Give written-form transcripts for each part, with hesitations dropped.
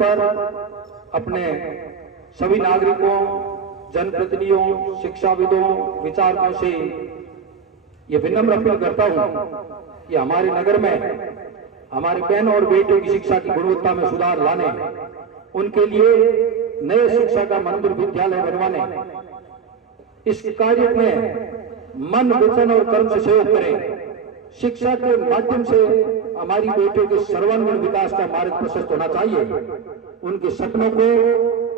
पर अपने सभी नागरिकों, जनप्रतिनिधियों, शिक्षाविदों, विचारकों से ये विनम्र अपील करता हूं कि हमारे नगर में हमारे बहनों और बेटियों की शिक्षा की गुणवत्ता में सुधार लाने, उनके लिए नए शिक्षा का मंदिर विद्यालय बनवाने, इस कार्य में मन, वचन और कर्म से सहयोग करें। शिक्षा के माध्यम से हमारी बेटियों के सर्वांगीण विकास का मार्ग प्रशस्त होना चाहिए। उनके सपनों को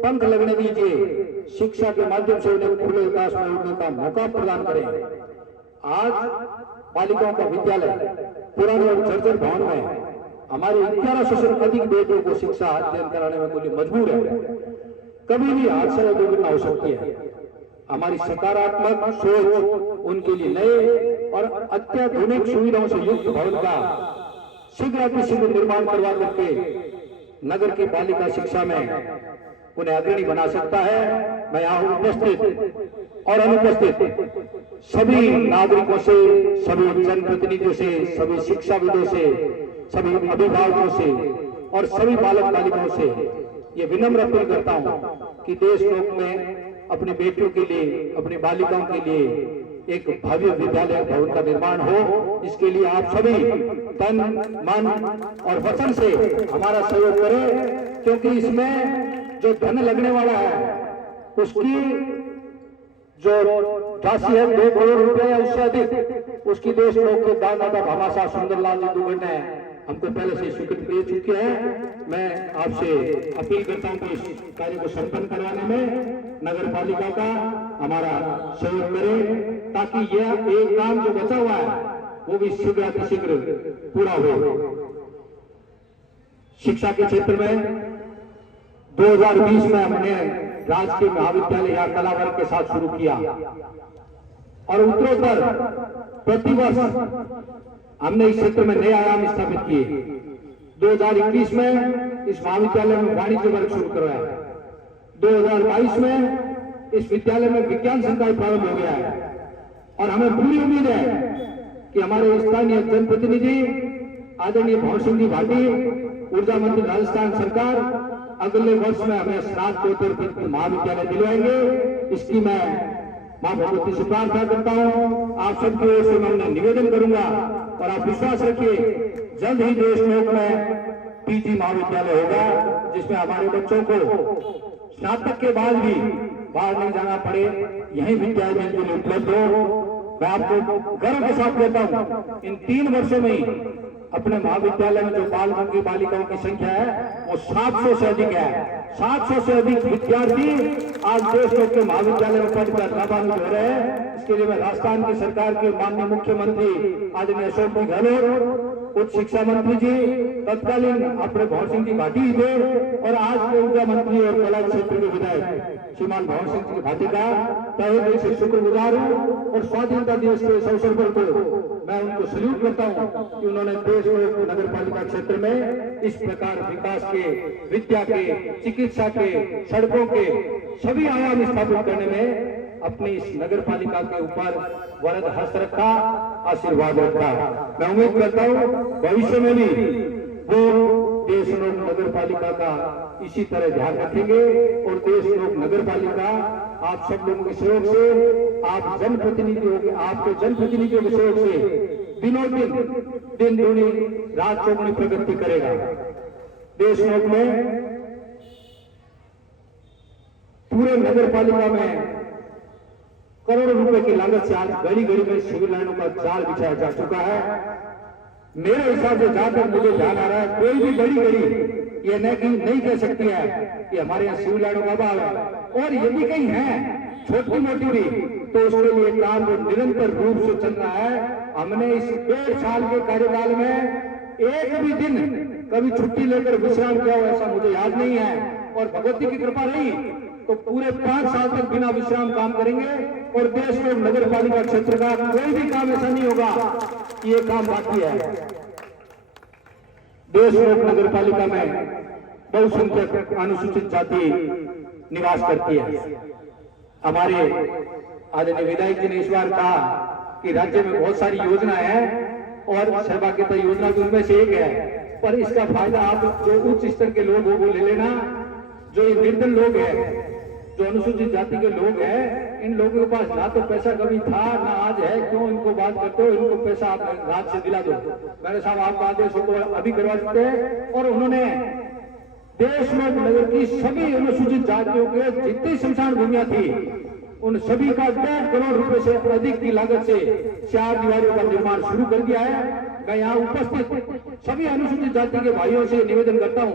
पंख लगने दीजिए। शिक्षा के माध्यम से उन्हें खुले विकास में उड़ने का मौका प्रदान करें। आज बालिकाओं का विद्यालय पुराने और जर्जर भवन में हमारे 1100 से अधिक बेटियों को शिक्षा अध्ययन कराने में कोई मजबूर है। कभी भी हादसा या दुर्घटना हो सकती है। हमारी सकारात्मक सोच उनके लिए नए और अत्याधुनिक सुविधाओं से युक्त भवन का शीघ्र निर्माण करवा करके नगर की बालिका शिक्षा में उन्हें अग्रणी बना सकता है। मैं यहाँ उपस्थित और अनुपस्थित सभी नागरिकों से, सभी जनप्रतिनिधियों से, सभी शिक्षाविदों से, सभी अभिभावकों से और सभी बालक बालिकाओं से ये विनम्र अपील करता हूँ कि देश लोक में अपनी बेटियों के लिए, अपनी बालिकाओं के लिए एक भव्य विद्यालय भवन का निर्माण हो। इसके लिए आप सभी तन, मन और वचन से हमारा सहयोग करें, क्योंकि इसमें जो धन लगने वाला है उसकी जो राशि है 2 करोड़ रुपए या उससे अधिक, उसकी देश लोक के दानदाता भामाशाह सुंदरलाल जी दुगड़ ने हमको पहले से स्वीकृति दे चुके हैं। मैं आपसे अपील करता हूं कि इस कार्य को संपन्न करवाने में नगर पालिका का हमारा सहयोग करें, ताकि यह एक काम जो बचा हुआ है वो भी शीघ्र पूरा हो। शिक्षा के क्षेत्र में 2020 में हमने राजकीय महाविद्यालय या कला वर्ग के साथ शुरू किया और उत्तरोत्तर प्रतिवर्ष हमने इस क्षेत्र में नए आयाम स्थापित किए। 2021 में इस महाविद्यालय में वाणिज्य वर्ग शुरू करवाया। 2022 में इस विद्यालय में विज्ञान संकाय प्रारंभ हो गया है और हमें पूरी उम्मीद है कि हमारे स्थानीय जनप्रतिनिधि आदरणीय भंवर सिंह जी भाटी, ऊर्जा मंत्री राजस्थान सरकार अगले वर्ष में हमें स्नातकोत्तर महाविद्यालय दिलवाएंगे। इसकी मैं मां भगवती से प्रार्थना करता हूं। आप सबकी ओर से मैं उन्हें निवेदन करूंगा और आप विश्वास रखिए जल्द ही देश लोक में पीजी महाविद्यालय होगा, जिसमें हमारे बच्चों को स्नातक के बाद भी बाहर नहीं जाना पड़े, यही विद्यालय के लिए उपलब्ध हो। मैं आपको गर्व के साथ कहता हूं, इन 3 वर्षों में ही अपने महाविद्यालय में जो बालकों की, बालिकाओं की संख्या है वो 700 से अधिक है। 700 से अधिक विद्यार्थी आज देश लोक के महाविद्यालय में पढ़कर लाभान्वित हो रहे हैं। इसके लिए मैं राजस्थान की सरकार के माननीय मुख्यमंत्री आदरणीय अशोक जी गहलोत, उच्च शिक्षा मंत्री जी तत्कालीन अपने भंवर सिंह जी भाटी थे और आज के ऊर्जा मंत्री और कला क्षेत्र के विधायक श्रीमान भंवर सिंह जी भाटी का तहे दिल से शुक्रगुजार हूँ और स्वाधीनता दिवस के इस अवसर पर तो मैं उनको सल्यूट करता हूँ कि उन्होंने देश में नगर पालिका क्षेत्र में इस प्रकार विकास के, विद्या के, चिकित्सा के, सड़कों के सभी आयाम स्थापित करने में अपनी इस नगर पालिका के ऊपर वरद हस्त रखा, आशीर्वाद रखा। मैं उम्मीद करता हूँ भविष्य में भी वो देश लोक नगर पालिका का इसी तरह ध्यान रखेंगे और देश लोक नगर पालिका आप सब लोगों के सहयोग से, आप जनप्रतिनिधियों के, आपके जनप्रतिनिधियों के सहयोग से दिनों दिन दूनी रात चौगुनी प्रगति करेगा। देश लोक में पूरे नगर पालिका में करोड़ों रुपए की लागत से आज गली गली में सिविल लाइनों का जाल बिछाया जा चुका है। मेरे हिसाब से जहां तक मुझे ध्यान आ रहा है, कोई भी बड़ी गली ये नहीं कह सकती है कि हमारे यहाँ सिविल लाइनों का अभाव है, और यदि कहीं है छोटी मोटी भी तो उसके लिए काम निरंतर रूप से चल रहा है। हमने इस 1.5 साल के कार्यकाल में एक भी दिन कभी छुट्टी लेकर विश्राम किया हो ऐसा मुझे याद नहीं है, और भगवती की कृपा रही तो पूरे 5 साल तक बिना विश्राम काम करेंगे और देश में नगर पालिका क्षेत्र का कोई भी काम ऐसा नहीं होगा कि ये काम बाकी है। देश में नगर पालिका में बहुसंख्यक अनुसूचित जाति निवास करती है। हमारे आदरणीय विधायक जी ने इस बार कहा कि राज्य में बहुत सारी योजना है और सहभागिता योजना भी उनमें से एक है। पर इसका फायदा आप जो उच्च स्तर के लोग हो वो ले लेना। जो ये निर्धन लोग हैं, जो अनुसूचित जाति के लोग हैं, इन लोगों के पास ना तो पैसा कभी था ना आज है, क्यों इनको बात करते हो? इनको पैसा आप रात से दिला दो। मेरे साहब आपका आदेश हो तो अभी करवा सकते हैं। और उन्होंने देश में नगर की सभी अनुसूचित जातियों के जितनी शमशान भूमियां थी उन सभी का 1.5 करोड़ रुपए से अधिक की लागत से 4 दीवारों का निर्माण शुरू कर दिया है। मैं यहाँ उपस्थित सभी अनुसूचित जाति के भाइयों से निवेदन करता हूँ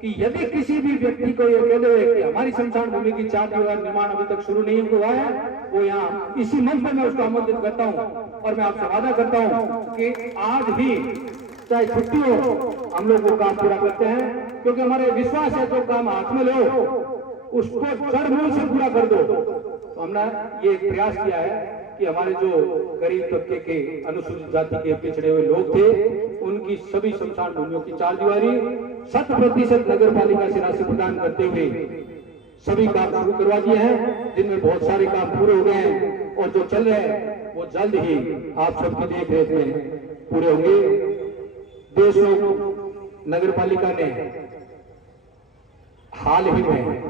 कि यदि किसी भी व्यक्ति को यह कह दे कि हमारी शमशान भूमि की 4 दीवार निर्माण अभी तक शुरू नहीं हुआ है, वो यहाँ इसी मंच पर मैं उसको आमंत्रित करता हूँ। और मैं आपसे वादा करता हूँ कि आज ही चाहे छुट्टी हो हम लोग वो काम पूरा करते हैं, क्योंकि हमारे विश्वास है जो काम हाथ में लो उसको जड़ मूल से पूरा कर दो। तो हमने ये प्रयास किया है कि हमारे जो गरीब तबके के अनुसूचित जाति के पिछड़े हुए लोग थे उनकी सभी शमशान भूमियों की 4 दीवारी 100% नगर पालिका से राशि प्रदान करते हुए सभी काम शुरू करवा दिए हैं, जिनमें बहुत सारे काम पूरे हो गए हैं और जो चल रहे हैं वो जल्द ही आप सबकी देख रेख में पूरे होंगे। देश नगर पालिका ने हाल ही में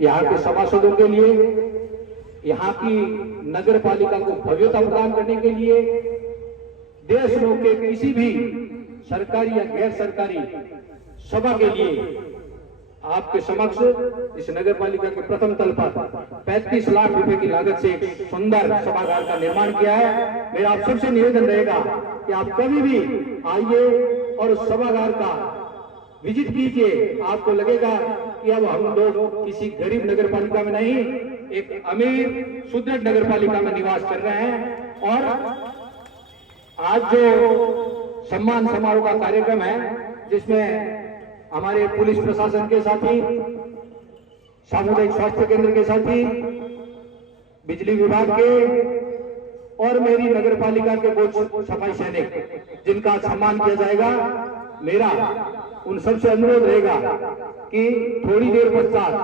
यहाँ के सभासदों के लिए, यहाँ की नगर पालिका को भव्यता प्रदान करने के लिए देश के किसी भी सरकारी या गैर सरकारी सभा के लिए आपके समक्ष इस नगर पालिका के प्रथम तल पर 35 लाख रुपए की लागत से एक सुंदर सभागार का निर्माण किया है। मेरा आप सबसे निवेदन रहेगा कि आप कभी भी आइए और उस सभागार का विजिट कीजिए। आपको लगेगा कि अब हम लोग किसी गरीब नगर पालिका में नहीं, एक अमीर सुदृढ़ नगर पालिका में निवास कर रहे हैं। और आज जो सम्मान समारोह का कार्यक्रम है जिसमें हमारे पुलिस प्रशासन के साथी, सामुदायिक स्वास्थ्य केंद्र के साथी, बिजली विभाग के और मेरी नगर पालिका के कुछ सफाई सैनिक जिनका सम्मान किया जाएगा, मेरा उन सबसे अनुरोध रहेगा कि थोड़ी देर पश्चात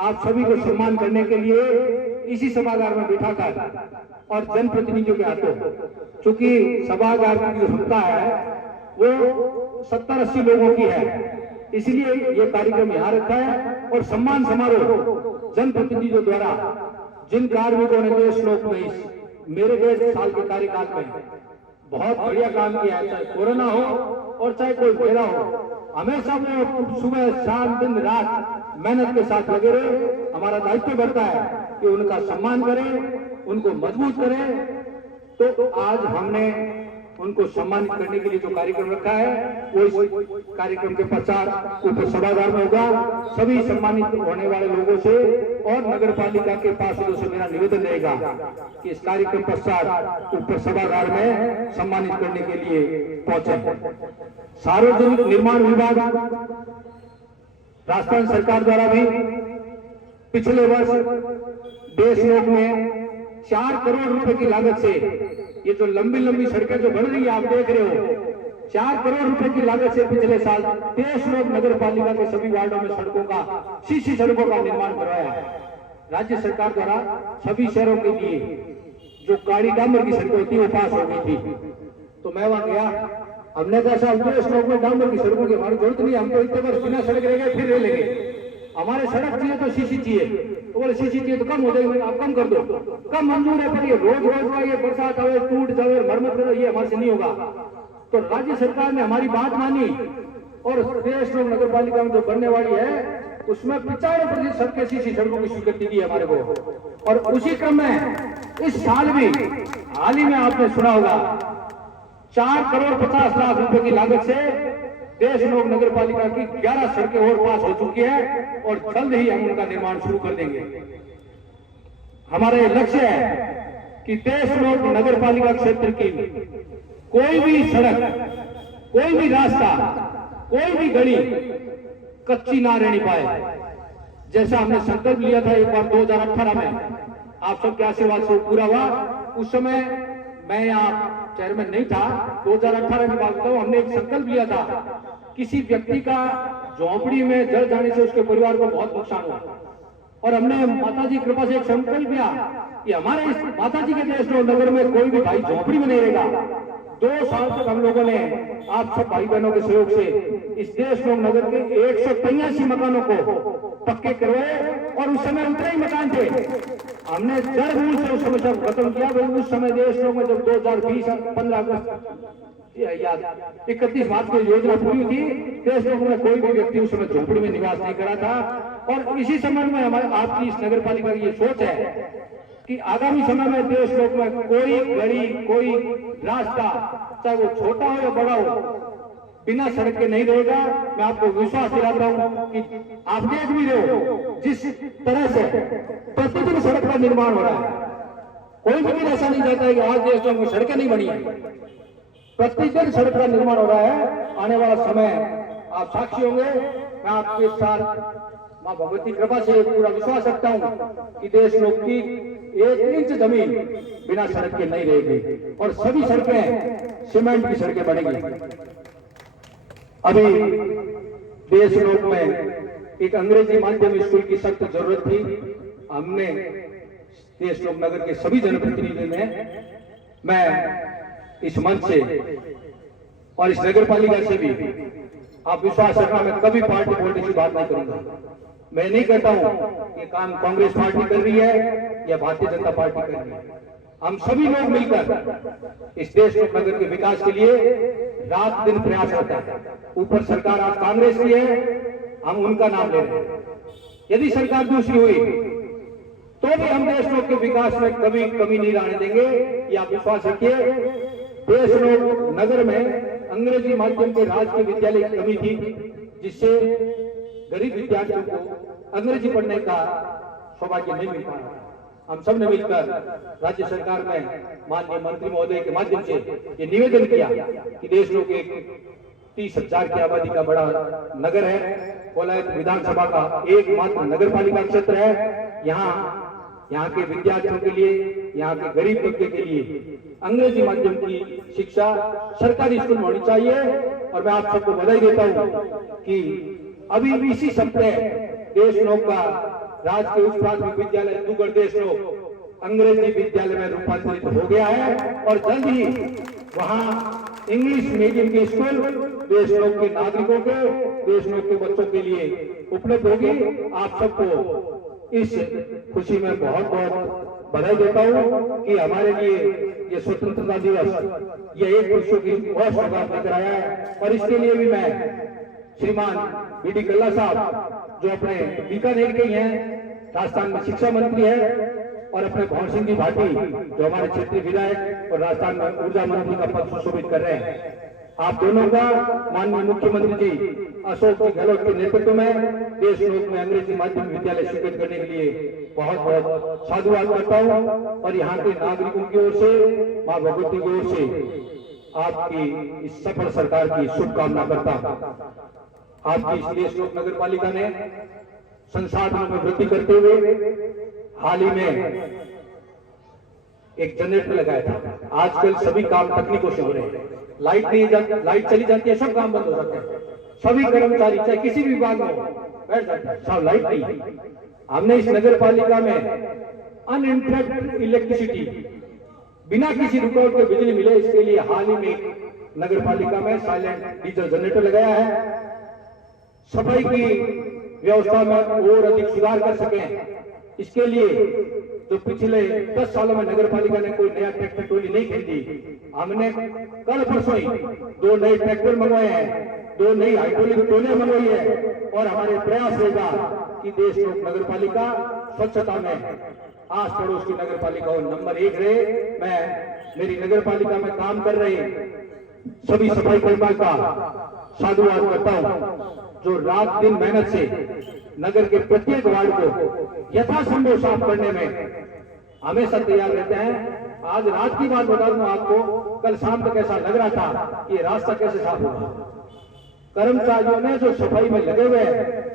आप सभी को सम्मान करने के लिए इसी सभागार में बिठाकर और जनप्रतिनिधियों के हाथों, चूंकि सभागार की जो क्षमता है वो 70-80 लोगों की है, इसलिए ये कार्यक्रम यहाँ रखा है। और सम्मान समारोह जनप्रतिनिधियों द्वारा जिन कार्मिकों ने देश लोक में मेरे 1.5 साल के कार्यकाल में बहुत बढ़िया काम किया है, चाहे कोरोना हो और चाहे कोई मेरा हो, हमेशा वो सुबह शाम दिन रात मेहनत के साथ लगे रहे। हमारा दायित्व बढ़ता है कि उनका सम्मान करें, उनको मजबूत करें। तो आज हमने उनको सम्मानित करने के लिए जो कार्यक्रम रखा है वो इस कार्यक्रम के पश्चात ऊपर सभागार में होगा। सभी सम्मानित होने वाले लोगों से और नगर पालिका के पार्षदों से मेरा निवेदन रहेगा कि इस कार्यक्रम पश्चात ऊपर सभागार में सम्मानित करने के लिए पहुंचे। सार्वजनिक निर्माण विभाग राजस्थान सरकार द्वारा भी पिछले वर्ष देश लोक में 4 करोड़ रुपए की लागत से ये जो लंबी लंबी सड़कें जो बन रही है आप देख रहे हो, 4 करोड़ रुपए की लागत से पिछले साल देश लोक नगर पालिका के सभी वार्डों में सड़कों का, सीसी सड़कों का निर्माण करवाया है। राज्य सरकार द्वारा सभी शहरों के लिए जो काली डामर की सड़कें होती है वो पास हो गई थी। तो मैं वहां गया, हमने कहा साहब देश लोक में डामर की सड़कों की हमारी जरूरत नहीं, हम तो इतने वर्ष बिना सड़क रह गए फिर रह लेंगे, हमारे सड़क चाहिए तो सीसी चाहिए। तो बोले सीसी चाहिए तो कम हो जाएगी, आप कम कर दो। कम मंजूर है पर ये रोज रोज का ये बरसात आवे टूट जावे मरम्मत करो ये हमारे से नहीं होगा। तो राज्य सरकार ने हमारी बात मानी और देश लोक नगर पालिका में जो बनने वाली है उसमें 95% सड़कें सीसी सड़कों की स्वीकृति दी हमारे को। और उसी क्रम में इस साल भी हाल ही में आपने सुना होगा 4 करोड़ 50 लाख रुपए की लागत से देश लोक नगर पालिका की 11 सड़कें और पास हो चुकी है और जल्द ही हम उनका निर्माण शुरू कर देंगे। हमारा ये लक्ष्य है कि देश लोक नगर पालिका क्षेत्र की कोई भी सड़क, कोई भी रास्ता, कोई भी गली कच्ची ना रहनी पाए। जैसा हमने संकल्प लिया था एक बार 2018 में, आप सबके आशीर्वाद से पूरा हुआ। उस समय मैं यहाँ चेयरमैन नहीं था, 2018 की बात बताऊं, हमने एक संकल्प लिया था किसी व्यक्ति का झोंपड़ी में जल जाने से उसके परिवार को बहुत नुकसान हुआ और हमने माता जी कृपा से एक संकल्प लिया कि हमारे इस माता जी के देशनोक नगर में कोई भी भाई झोपड़ी में नहीं रहेगा। 2 साल तक हम लोगों ने आप सब भाई बहनों के सहयोग से इस देशनोक नगर के 183 मकानों को पक्के करवाए और उस समय उतने ही मकान थे। हमने जड़ मूल से उस समस्या को खत्म किया। भाई उस समय देशनोक में जब 2020 15 अगस्त याद 31 मार्च को योजना पूरी थी, देशनोक में कोई भी व्यक्ति उस समय झोपड़ी में निवास नहीं करा था। और इसी संबंध में हमारे आपकी इस नगर पालिका की ये सोच है कि आगामी समय में देशनोक में कोई गली कोई रास्ता चाहे वो छोटा हो या बड़ा हो बिना सड़क के नहीं रहेगा। मैं आपको विश्वास दिलाता हूं कि आप देख भी रहे हो जिस तरह से प्रतिदिन सड़क का निर्माण हो रहा है। कोई भी दिन ऐसा नहीं जाता है कि आज देशनोक में सड़कें नहीं बनी है। प्रतिदिन सड़क का निर्माण हो रहा है। आने वाला समय आप साक्षी होंगे। मैं आपके साथ मां भगवती कृपा से पूरा विश्वास रखता हूं कि देशनोक की 1 इंच जमीन बिना सड़क के नहीं रहेगी और सभी सड़कें सीमेंट की सड़कें बनेंगी। अभी देशनोक में एक अंग्रेजी माध्यम स्कूल की सख्त जरूरत थी। हमने देशनोक नगर के सभी जनप्रतिनिधियों ने, मैं इस मंच से और इस नगर पालिका से भी आप विश्वास रखना, मैं कभी पार्टी पॉलिटिक्स की बात नहीं करूंगा। मैं नहीं कहता हूं कि काम कांग्रेस पार्टी कर रही है या भारतीय जनता पार्टी कर रही है। हम सभी लोग मिलकर इस देशनोक नगर के विकास के लिए रात दिन प्रयास करते हैं। ऊपर सरकार आज कांग्रेस की है, हम उनका नाम ले रहे हैं। यदि सरकार दूसरी हुई तो भी हम देशनोक के विकास में कभी कमी नहीं आने देंगे, ये आप विश्वास रखिए। देशनोक नगर में अंग्रेजी माध्यम के राजकीय विद्यालय की कमी थी, जिससे गरीब विद्यार्थियों को अंग्रेजी पढ़ने का सौभाग्य नहीं मिल पा रहा। हम सब ने मिलकर राज्य सरकार में माननीय मंत्री महोदय के माध्यम से ये निवेदन किया कि देशनोक एक 30,000 की आबादी का बड़ा नगर है, कोलायत विधानसभा का एकमात्र नगर पालिका क्षेत्र है। यहाँ के विद्यार्थियों के लिए, यहाँ के गरीब तबके के लिए अंग्रेजी माध्यम की शिक्षा सरकारी स्कूल में होनी चाहिए। और मैं आप सबको बधाई देता हूँ कि अभी इसी सप्ताह देशनोक का राजकीय उच्च प्राथमिक विद्यालय दुगड़ देशनोक अंग्रेजी विद्यालय में रूपांतरित हो गया है और जल्द ही वहां इंग्लिश मीडियम की स्कूल देशनोक के नागरिकों के, देशनोक के बच्चों के लिए उपलब्ध होगी। आप सबको इस खुशी में बहुत बहुत बधाई देता हूं कि हमारे लिए ये स्वतंत्रता दिवस ये एक खुशियों की बहुत सौगात लेकर आया है। और इसके लिए भी मैं श्रीमान बीडी कल्ला साहब जो अपने बीकानेर के ही हैं, राजस्थान में शिक्षा मंत्री है, और अपने भवन सिंह जी भाटी जो हमारे क्षेत्रीय विधायक और राजस्थान में ऊर्जा मंत्री का पद सुशोभित कर रहे हैं, आप दोनों का माननीय मुख्यमंत्री जी अशोक जी गहलोत के नेतृत्व में देशनोक में अंग्रेजी माध्यम विद्यालय स्वीकृत करने के लिए बहुत बहुत साधुवाद करता हूँ। और यहाँ के नागरिकों की ओर से, माँ भगवती की ओर से आपकी इस सफल सरकार की शुभकामना करता हूँ। आपकी इस देशनोक नगर पालिका ने संसाधनों में वृद्धि करते हुए हाल ही में एक जनरेटर लगाया था। आजकल सभी काम तकनीकों से हो रहे हैं। लाइट चली जाती है, सब काम बंद हो जाते हैं। सभी कर्मचारी चाहे किसी भी विभाग में बैठ जाते हैं, सब लाइट नहीं है। हमने इस नगर पालिका में अनइंटरप्टेड इलेक्ट्रिसिटी बिना किसी रुकावट के बिजली मिले, इसके लिए हाल ही में नगर पालिका में साइलेंट डीजल जनरेटर लगाया है। सफाई की व्यवस्था में और अधिक सुधार कर सकें, इसके लिए जो पिछले 10 सालों में नगर पालिका ने कोई नया ट्रैक्टर ट्रॉली नहीं खरीदी, हमने कल परसों ही 2 नए ट्रैक्टर मंगवाए हैं, 2 नई हाइड्रोलिक ट्रॉलियां मंगवाई है। और हमारे प्रयास रहेगा कि देशनोक नगर पालिका स्वच्छता में आस पड़ोस की नगर पालिका नंबर 1 रहे। मैं मेरी नगर पालिका में काम कर रहे सभी सफाई कर्मियों का साधुवाद करता हूँ जो रात दिन मेहनत से नगर के प्रत्येक वार्ड को यथासंभव साफ करने में हमेशा तैयार रहते हैं। आज रात की बात बता दूं आपको, कल शाम तक ऐसा लग रहा था कि रास्ता कैसे साफ होगा। कर्मचारियों ने जो सफाई में लगे हुए हैं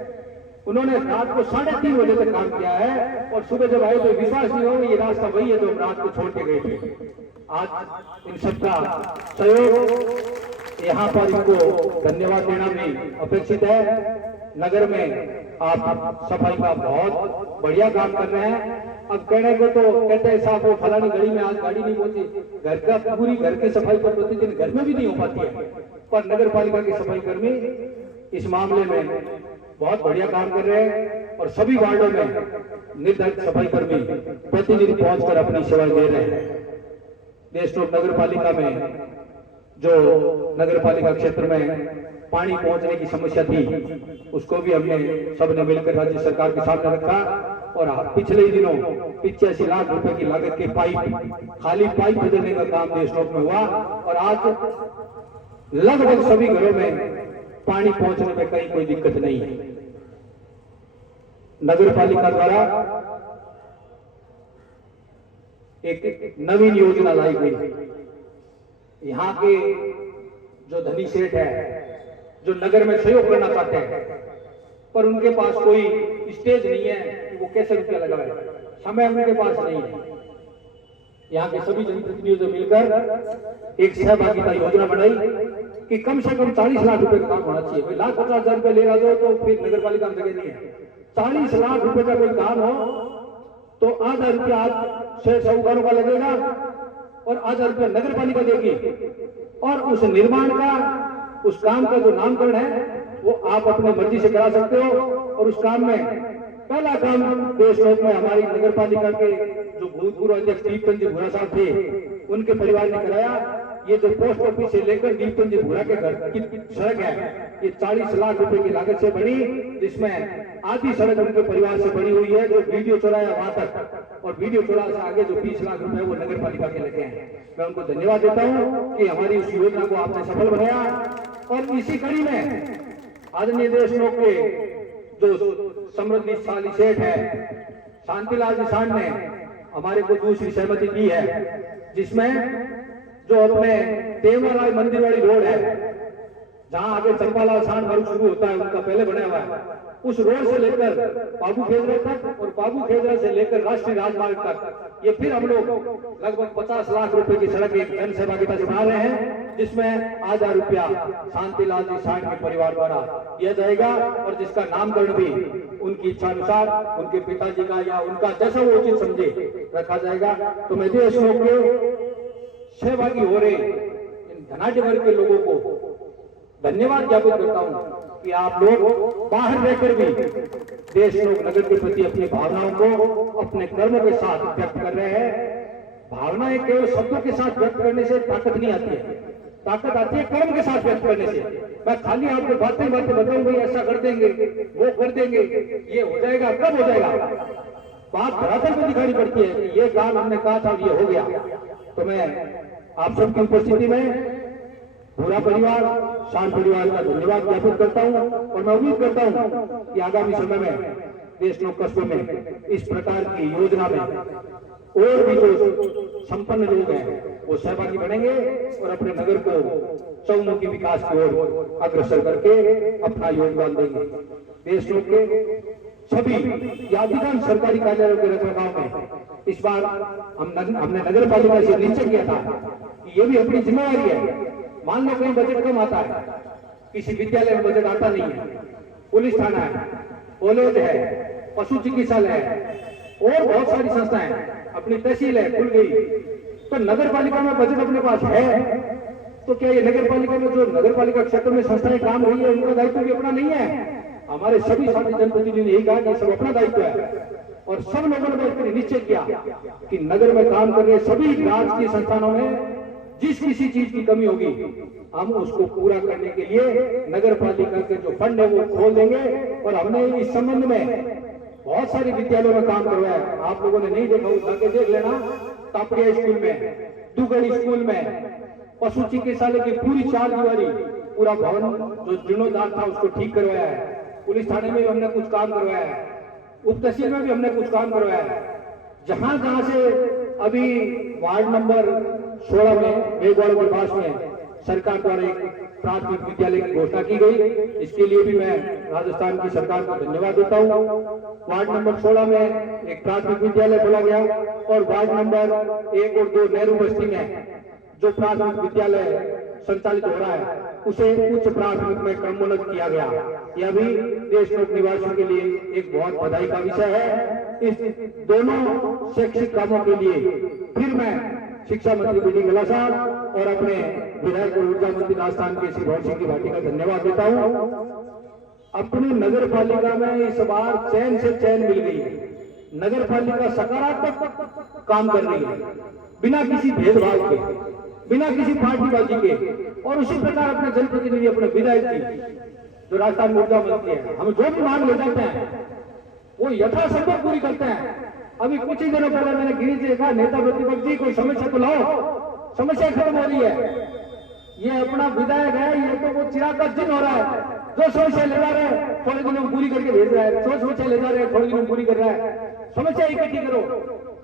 उन्होंने रात को 3:30 बजे तक काम किया है और सुबह जब आए तो विश्वास नहीं होगा ये रास्ता वही है जो हम रात को छोड़ के गए थे। आज इन सबका सहयोग यहाँ पर इनको धन्यवाद देना भी अपेक्षित है। नगर में आप सफाई का बहुत बढ़िया काम कर रहे हैं। अब कहने को तो कहते हैं साहब वो फलानी गली में आज गाड़ी नहीं पहुंची, घर का पूरी घर की सफाई तो प्रतिदिन घर में भी नहीं हो पाती है, पर नगर पालिका के सफाई कर्मी इस मामले में बहुत बढ़िया काम कर रहे हैं और सभी वार्डों में निर्धारित सफाई कर्मी प्रतिदिन पहुंचकर अपनी सेवाएं दे रहे हैं। देशनोक नगर पालिका में जो नगर पालिका क्षेत्र में पानी पहुंचने की समस्या थी, उसको भी हमने सबने मिलकर राज्य सरकार के सामने रखा और पिछले ही दिनों 85 लाख रुपए की लागत के पाइप, खाली पाइप बदलने का काम देशनोक में हुआ और आज लगभग सभी घरों में पानी पहुंचने में कहीं कोई दिक्कत नहीं है। नगर पालिका द्वारा एक नवीन योजना लाई गई। यहाँ के जो धनी सेठ है, जो नगर में सहयोग करना चाहते हैं, पर उनके पास कोई स्टेज नहीं है कि वो कैसे रुपया लगाए, समय उनके पास नहीं है। यहाँ के सभी जनप्रतिनिधियों से मिलकर एक सहभागिता योजना बनाई कि कम से कम 40 लाख रुपए का काम होना चाहिए। भाई लाख 50,000 रुपए ले रहा हो तो फिर नगर पालिका में जगह नहीं है। 40 लाख रुपए का कोई काम हो तो आधा रुपया आज शेर साहूकारों का लगेगा और आधा रुपया नगर पालिका देगी और उस निर्माण का, उस काम का जो नामकरण है वो आप अपने मर्जी से करा सकते हो। और उस काम में पहला काम देशनोक में हमारी नगर पालिका के जो भूतपूर्व अध्यक्ष दीपचंद जी भूरा साहब थे, उनके परिवार ने कराया। ये जो पोस्ट ऑफिस से लेकर दीपचंद जी भूरा के घर की सड़क है, ये 40 लाख रुपए की लागत से बनी, जिसमें आधी सड़क उनके परिवार से बनी हुई है। जो वीडियो चौराया वहां तक और वीडियो चौराहे से आगे जो 20 लाख रुपए वो नगर पालिका के लगे हैं। मैं उनको धन्यवाद देता हूँ कि हमारी उस योजना को आपने सफल बनाया। और इसी कड़ी में आदरणीय देशनोक के जो समृद्धिशाली सेठ है शांतिलाल निशान ने हमारे को दूसरी सहमति दी है, जिसमें जो अपने तेवराय मंदिर वाली रोड है, जहां आगे चंपालाल सांड मार्ग शुरू होता है, उनका पहले बना हुआ है, उस रोड से लेकर बाबू खेजरा तक और बाबू खेजरा से लेकर राष्ट्रीय राजमार्ग तक ये फिर हम लोग लगभग 50 लाख रुपए की सड़क एक जन सहभागिता से बना रहे हैं, जिसमें आधा रुपया शांतिलाल जी सांड के परिवार द्वारा दिया जाएगा और जिसका नामकरण भी उनकी इच्छा अनुसार उनके पिताजी का या उनका जैसा वो उचित समझे रखा जाएगा। तो मैं देशनोक के सहभागी हो रहे इन धनाढ्य वर्ग के लोगों को धन्यवाद ज्ञापित करता हूं कि आप लोग बाहर रहकर भी देशनोक नगर के प्रति अपनी भावनाओं को अपने कर्मों के साथ व्यक्त कर रहे हैं। भावनाएं केवल शब्दों के साथ व्यक्त करने से ताकत नहीं आती है, ताकत आती है कर्म के साथ व्यक्त करने से। मैं खाली आपको बातें बताऊं भाई ऐसा कर देंगे, वो कर देंगे, ये हो जाएगा, कब हो जाएगा, बात धरातल पर दिखाई पड़ती है कि ये काम हमने कहा था ये हो गया। तो मैं आप सबकी उपस्थिति में पूरा परिवार, शान परिवार का धन्यवाद ज्ञापित करता हूं और मैं उम्मीद करता हूं कि आगामी समय में देशनोक कस्बे में इस प्रकार की योजना में और भी जो संपन्न लोग हैं वो सहभागी बनेंगे और अपने नगर को चहुमुखी विकास की ओर अग्रसर करके अपना योगदान देंगे। देशनोक के सभी अधिकांश सरकारी कार्यालयों के रखरखाव में इस बार हमने नगर पालिका से निश्चय किया था कि ये भी अपनी जिम्मेवारी है। मान लो कहीं बजट कम आता है, किसी विद्यालय में बजट आता नहीं है, पुलिस थाना है, कॉलेज है, पशु चिकित्सालय है और बहुत सारी संस्थाएं, अपनी तहसील है खुल गई, तो नगर पालिका में बजट अपने पास है, तो क्या ये नगर पालिका में जो नगर पालिका क्षेत्र में संस्थाएं काम रही है उनका दायित्व भी अपना नहीं है? हमारे सभी साथी जनप्रतिनिधियों ने यही कहा कि सब अपना दायित्व है और सब लोगों ने निश्चय किया कि नगर में काम कर रहे सभी राजकीय संस्थानों में जिस किसी चीज की कमी होगी हम उसको पूरा करने के लिए नगर पालिका के जो फंड है वो खोल देंगे। और हमने इस संबंध में बहुत सारे विद्यालयों में काम करवाया है, आप लोगों ने नहीं देखा उठा के देख लेना। तापड़िया स्कूल में, दुगड़ी स्कूल में, पशु चिकित्सालय की पूरी 4 दीवारी पूरा भवन जो जीर्णोद्धार था उसको ठीक करवाया है। पुलिस थाने में भी हमने कुछ काम करवाया है, उप तहसील में भी हमने कुछ काम करवाया है। जहां जहां से अभी वार्ड नंबर 16 में मेघवाड़ों के पास में सरकार द्वारा एक प्राथमिक विद्यालय की घोषणा की गई, इसके लिए भी मैं राजस्थान की सरकार को धन्यवाद देता हूं। वार्ड नंबर 16 में एक प्राथमिक विद्यालय खोला गया और वार्ड नंबर 1 और 2 नेहरू बस्ती में जो प्राथमिक विद्यालय संचालित हो रहा है उसे उच्च प्राथमिक में क्रमोन्नत किया गया। यह भी देशनोक निवासियों के लिए एक बहुत बधाई का विषय है। इस दोनों शैक्षिक कामों के लिए फिर मैं शिक्षा मंत्री बी डी कल्ला साहब और अपने विधायक और ऊर्जा मंत्री राजस्थान के श्री भवन सिंह भाटी का धन्यवाद देता हूँ। अपनी नगर पालिका में इस बार चैन से चैन मिल गई है। नगर पालिका सकारात्मक काम कर रही है बिना किसी भेदभाव के, बिना किसी पार्टीबाजी के। और उसी प्रकार अपने जनप्रतिनिधि, अपने विधायक जी जो राजस्थान में ऊर्जा मंत्री है, हम जो भी मांग ले जाते हैं वो यथासंभव पूरी करते हैं। अभी कुछ ही दिनों पहले मैंने गिरीश जी कहा, नेता प्रतिपक्ष जी कोई समस्या तो लाओ, समस्या खत्म हो रही है। ये अपना विधायक है, ये तो वो चिराग का दिन हो रहा है, जो समस्या ले जा रहे हैं थोड़े दिनों में पूरी करके भेज रहा है, जो समस्या ले जा रहे हैं थोड़े दिनों में पूरी कर रहा है। समस्या इकट्ठी करो,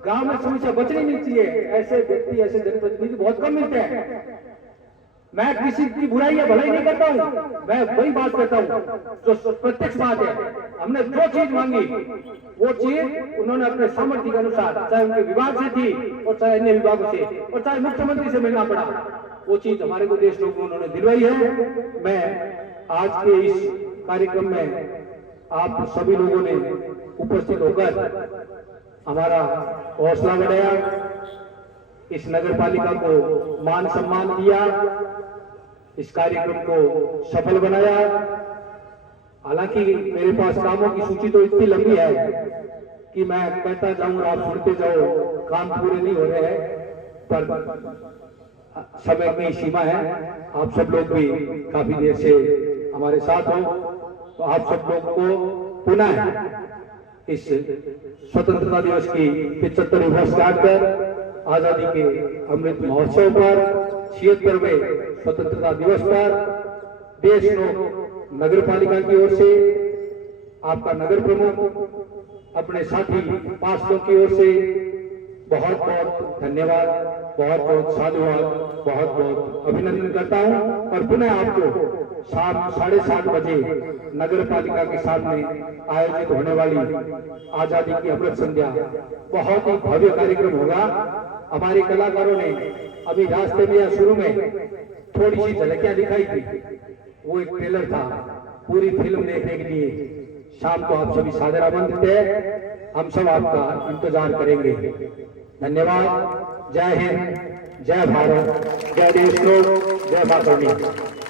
गांव में समस्या बचनी नहीं चाहिए। ऐसे व्यक्ति, ऐसे जनप्रतिनिधि बहुत कम मिलते हैं। मैं किसी की बुराई या भलाई नहीं करता हूं, मैं वही बात करता हूं जो प्रत्यक्ष बात है। हमने जो चीज मांगी वो चीज उन्होंने अपने सामर्थ्य के अनुसार, चाहे उनके विभाग से थी और चाहे अन्य विभागों से और चाहे मुख्यमंत्री से मिलना पड़ा, वो चीज हमारे को देश लोगों उन्होंने दिलवाई है। मैं आज के इस कार्यक्रम में आप सभी लोगों ने उपस्थित होकर हमारा हौसला बढ़ाया, इस नगर पालिका को मान सम्मान दिया, इस कार्यक्रम को सफल बनाया। हालांकि मेरे पास कामों की सूची तो इतनी लंबी है कि मैं कहता जाऊं और आप सुनते जाओ, काम पूरे नहीं हो रहे हैं, पर समय की सीमा है। आप सब लोग भी काफी देर से हमारे साथ हो, तो आप सब लोग को पुनः इस स्वतंत्रता दिवस की 75वीं वर्षगांठ पर, आजादी के अमृत महोत्सव पर, 76वें स्वतंत्रता दिवस पर देशनोक नगर पालिका की ओर से, आपका नगर प्रमुख, अपने साथी पार्षदों की ओर से बहुत बहुत धन्यवाद, बहुत बहुत साधुवाद, बहुत बहुत अभिनंदन करता हूं। और पुनः आपको शाम 7:30 बजे नगर पालिका के सामने आयोजित होने वाली आजादी की अमृत संध्या बहुत ही भव्य कार्यक्रम होगा। हमारे कलाकारों ने अभी रास्ते में या शुरू में थोड़ी सी झलकियां दिखाई थी, वो एक ट्रेलर था। पूरी फिल्म देखने के लिए शाम को आप सभी सादर आमंत्रित है। हम सब आपका इंतजार करेंगे। धन्यवाद। जय हिंद, जय भारत, जय देशनोक, जय मातृभूमि।